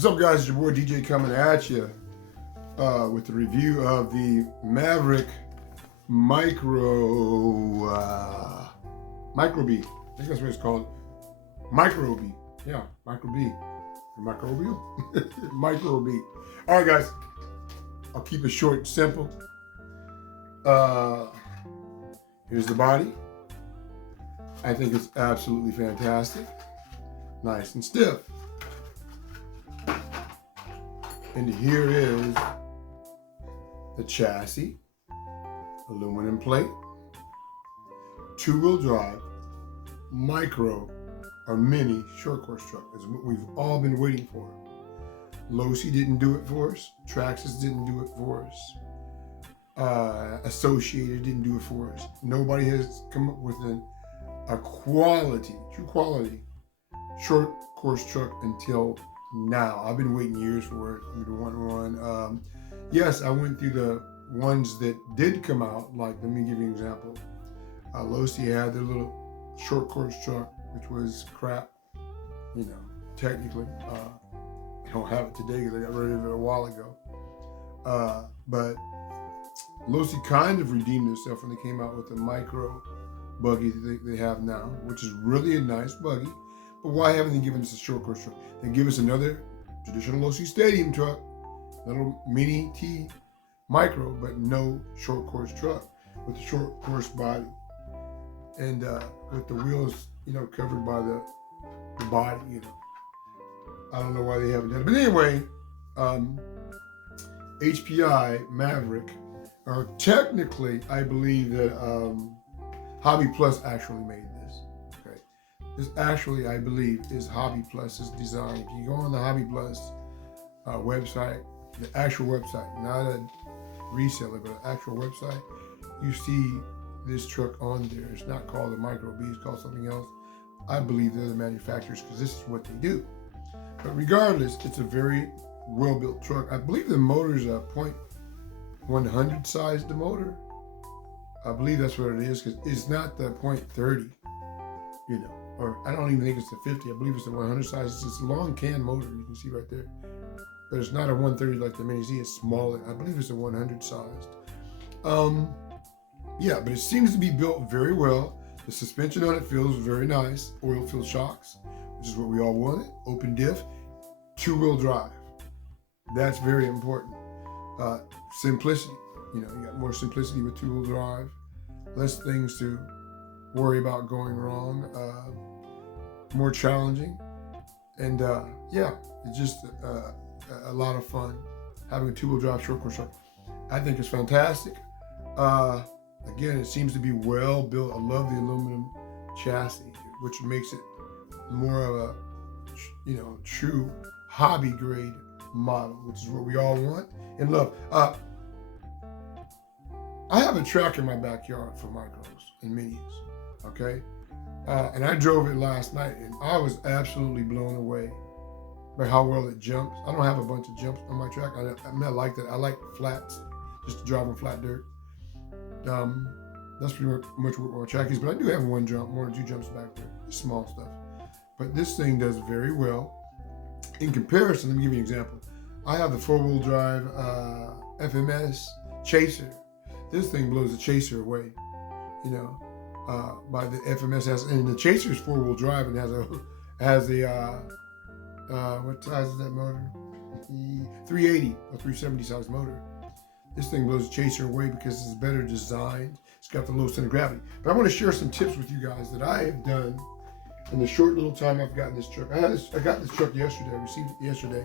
What's up, guys? It's your boy DJ coming at you with the review of the Maverick Microbe. I think that's what it's called. Microbe. Yeah, Microbe. Microbial? Microbe. All right, guys. I'll keep it short and simple. Here's the body. I think it's absolutely fantastic. Nice and stiff. And here is the chassis, aluminum plate, two-wheel drive, micro or mini short course truck. Is what we've all been waiting for. Losi didn't do it for us. Traxxas didn't do it for us. Associated didn't do it for us. Nobody has come up with a quality, true quality short course truck until now. I've been waiting years for it. I've been wanting one. Yes, I went through the ones that did come out. Like, let me give you an example. Losi had their little short course truck, which was crap, technically. I don't have it today because I got rid of it a while ago. But Losi kind of redeemed themselves when they came out with the micro buggy that they have now, which is really a nice buggy. But why haven't they given us a short course truck? They give us another traditional Losi stadium truck, little mini T micro, but no short course truck with the short course body and with the wheels, covered by the body. I don't know why they haven't done it, but anyway, HPI Maverick, or technically, I believe that Hobby Plus actually made this. This actually, I believe, is Hobby Plus's design. If you go on the Hobby Plus website, the actual website, not a reseller, but an actual website, you see this truck on there. It's not called the Micro B, it's called something else. I believe they're the manufacturers because this is what they do. But regardless, it's a very well-built truck. I believe the motor is a .100 size, the motor. I believe that's what it is because it's not the .30, or I don't even think it's the 50. I believe it's the 100 size. It's this long can motor you can see right there. But it's not a 130 like the Mini Z. It's smaller. I believe it's a 100 sized. Yeah, but it seems to be built very well. The suspension on it feels very nice. Oil-filled shocks, which is what we all wanted. Open diff, two-wheel drive. That's very important. Simplicity. You got more simplicity with two-wheel drive. Less things to worry about going wrong. More challenging. And yeah, it's just a lot of fun having a two-wheel drive short course truck. I think it's fantastic. Again, it seems to be well built. I love the aluminum chassis, which makes it more of a true hobby grade model, which is what we all want and love. I have a track in my backyard for micros and minis, okay? And I drove it last night and I was absolutely blown away by how well it jumps. I don't have a bunch of jumps on my track. I like that. I like flats, just to drive on flat dirt. That's pretty much what my track is, but I do have one or two jumps back there, just small stuff. But this thing does very well. In comparison, let me give you an example. I have the four-wheel drive FMS Chaser. This thing blows the Chaser away, by the FMS has, and the Chaser is four-wheel drive and has a what size is that motor? 380 or 370 size motor. This thing blows the Chaser away because it's better designed. It's got the low center of gravity. But I want to share some tips with you guys that I have done in the short little time I've gotten this truck. I got this truck yesterday. I received it yesterday,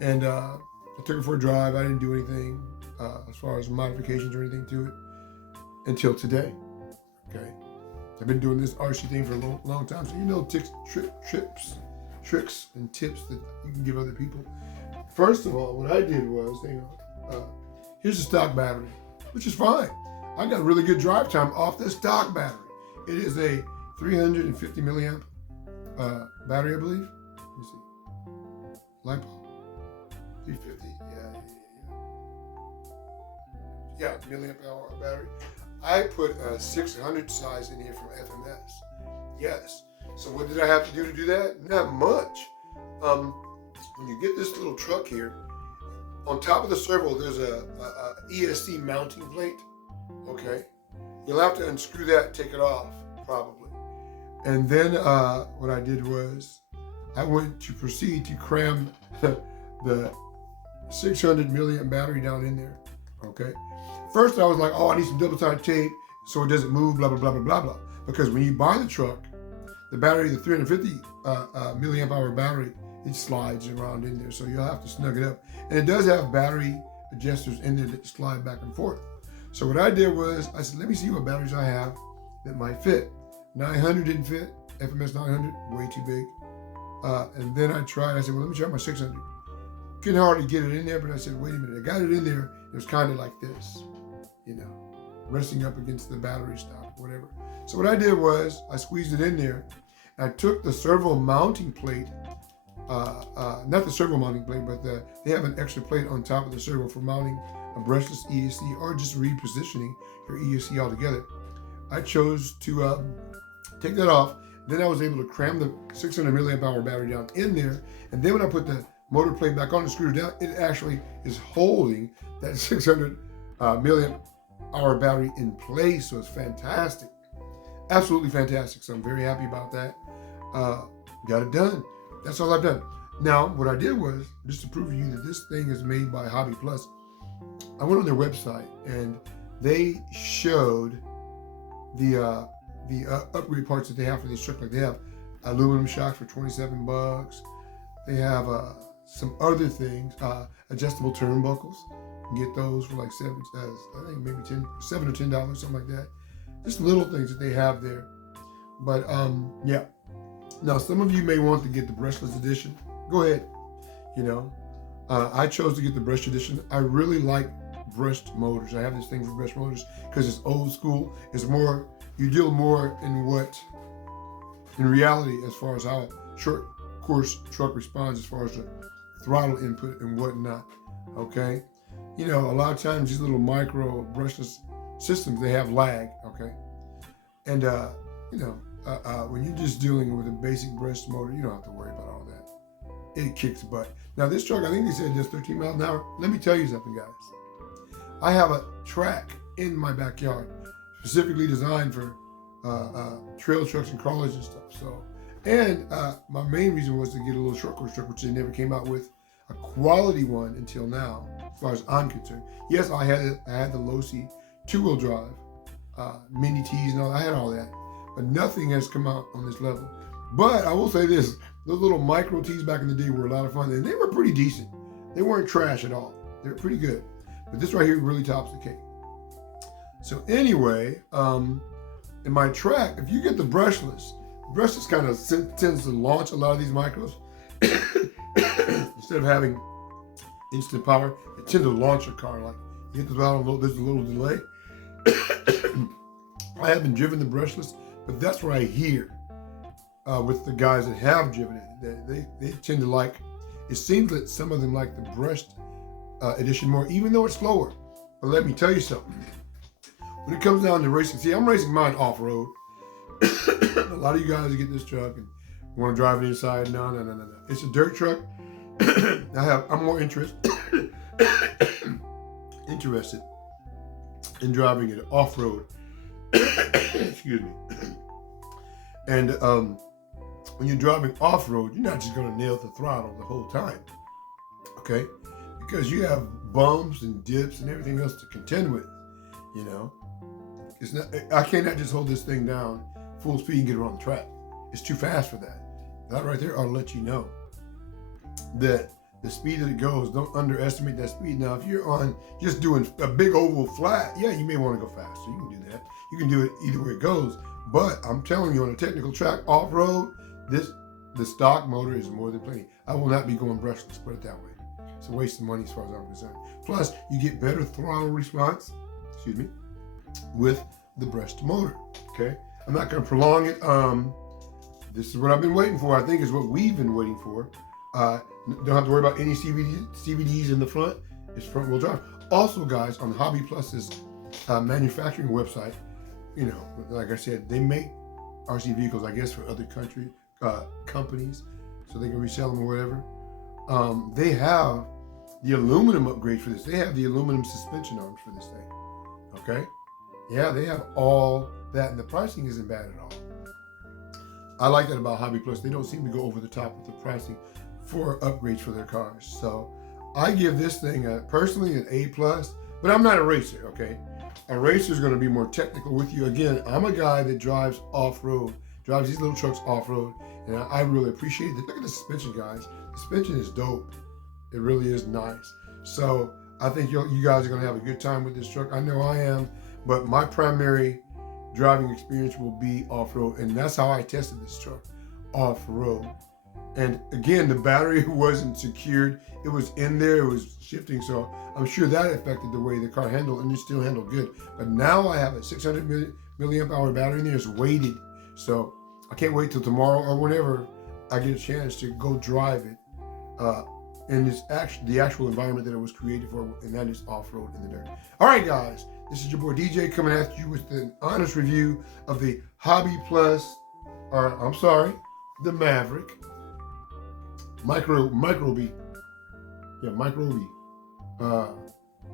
and I took it for a drive. I didn't do anything as far as modifications or anything to it until today. Okay, I've been doing this RC thing for a long time, so tricks and tips that you can give other people. First of all, what I did was, here's the stock battery, which is fine. I got really good drive time off this stock battery. It is a 350 milliamp battery, I believe. Let me see. LiPo. 350. Yeah, milliamp hour battery. I put a 600 size in here from FMS. Yes. So what did I have to do that? Not much. when you get this little truck here, on top of the servo, there's a ESC mounting plate. Okay, you'll have to unscrew that, take it off, probably. And then what I did was I went to proceed to cram the 600 milliamp battery down in there. Okay, first I was like, oh, I need some double-sided tape so it doesn't move, blah blah blah blah blah blah. Because when you buy the truck, the battery, the 350 milliamp hour battery, it slides around in there, so you'll have to snug it up. And it does have battery adjusters in there that slide back and forth. So what I did was, I said, let me see what batteries I have that might fit. 900 didn't fit, FMS 900, way too big. And then I tried, I said, well, let me try my 600. Couldn't hardly get it in there, but I said, wait a minute, I got it in there. It was kind of like this, you know, resting up against the battery stop, whatever. So what I did was, I squeezed it in there. I took the servo mounting plate, not the servo mounting plate, but they have an extra plate on top of the servo for mounting a brushless ESC or just repositioning your ESC altogether. I chose to take that off. Then I was able to cram the 600 milliamp hour battery down in there. And then when I put the motor plate back on and screwed it down, it actually is holding that 600 milliamp hour battery in place. So it's fantastic. Absolutely fantastic. So I'm very happy about that. Got it done. That's all I've done. Now, what I did was, just to prove to you that this thing is made by Hobby Plus, I went on their website and they showed the upgrade parts that they have for this truck. Like they have aluminum shocks for $27. They have some other things, adjustable turnbuckles. You can get those for like $7 or $10, something like that. Just little things that they have there. But yeah. Now, some of you may want to get the brushless edition. Go ahead. You know, I chose to get the brushed edition. I really like brushed motors. I have this thing for brushed motors because it's old school. It's more, you deal more in reality as far as how a short course truck responds as far as the throttle input and whatnot. Okay. You know, a lot of times these little micro brushless systems, they have lag. Okay. And, you know, when you're just dealing with a basic brushed motor, you don't have to worry about all that. It kicks butt. Now this truck, I think they said just 13 miles an hour. Let me tell you something, guys. I have a track in my backyard specifically designed for trail trucks and crawlers and stuff. So, and my main reason was to get a little short course truck, which they never came out with a quality one until now, as far as I'm concerned. Yes, I had the Losi 2-wheel drive, mini T's and all. I had all that. But nothing has come out on this level. But I will say this, those little micro T's back in the day were a lot of fun, and they were pretty decent. They weren't trash at all. They were pretty good. But this right here really tops the cake. So anyway, in my track, if you get the brushless kind of tends to launch a lot of these micros. Instead of having instant power, it tends to launch a car. Like you hit the throttle, there's a little delay. I haven't driven the brushless, but that's what I hear with the guys that have driven it. They tend to like, it seems that some of them like the brushed edition more, even though it's slower. But let me tell you something. When it comes down to racing, see, I'm racing mine off-road. A lot of you guys get this truck and want to drive it inside. No. It's a dirt truck. I'm more interested in driving it off-road. Excuse me. And when you're driving off-road, you're not just going to nail the throttle the whole time, okay? Because you have bumps and dips and everything else to contend with, you know? It's not. I cannot just hold this thing down full speed and get around the track. It's too fast for that. That right there ought to let you know that the speed that it goes, don't underestimate that speed. Now, if you're on just doing a big oval flat, yeah, you may want to go faster. You can do that. You can do it either way it goes. But I'm telling you, on a technical track, off-road, the stock motor is more than plenty. I will not be going brushless, put it that way. It's a waste of money as far as I'm concerned. Plus, you get better throttle response, with the brushed motor, okay? I'm not gonna prolong it. This is what I've been waiting for. I think is what we've been waiting for. Don't have to worry about any CVDs in the front. It's front wheel drive. Also, guys, on Hobby Plus's manufacturing website, you know, like I said, they make RC vehicles, I guess, for other companies, so they can resell them or whatever. They have the aluminum upgrade for this. They have the aluminum suspension arms for this thing. Okay? Yeah, they have all that, and the pricing isn't bad at all. I like that about Hobby Plus. They don't seem to go over the top with the pricing for upgrades for their cars. So I give this thing personally an A+, but I'm not a racer, okay? A racer is going to be more technical with you. Again, I'm a guy that drives off-road, drives these little trucks off-road, and I really appreciate it. Look at the suspension, guys. The suspension is dope. It really is nice. So I think you guys are going to have a good time with this truck. I know I am, but my primary driving experience will be off-road, and that's how I tested this truck, off-road. And again, the battery wasn't secured. It was in there, it was shifting, so I'm sure that affected the way the car handled, and it still handled good. But now I have a 600 milliamp hour battery in there. It's weighted, so I can't wait till tomorrow or whenever I get a chance to go drive it in the actual environment that it was created for, and that is off-road in the dirt. All right, guys, this is your boy DJ coming at you with an honest review of the Hobby Plus, the Maverick Microbe,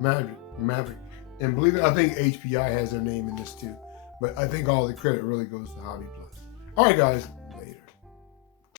Maverick, and believe it, I think HPI has their name in this too, but I think all the credit really goes to Hobby Plus. All right, guys,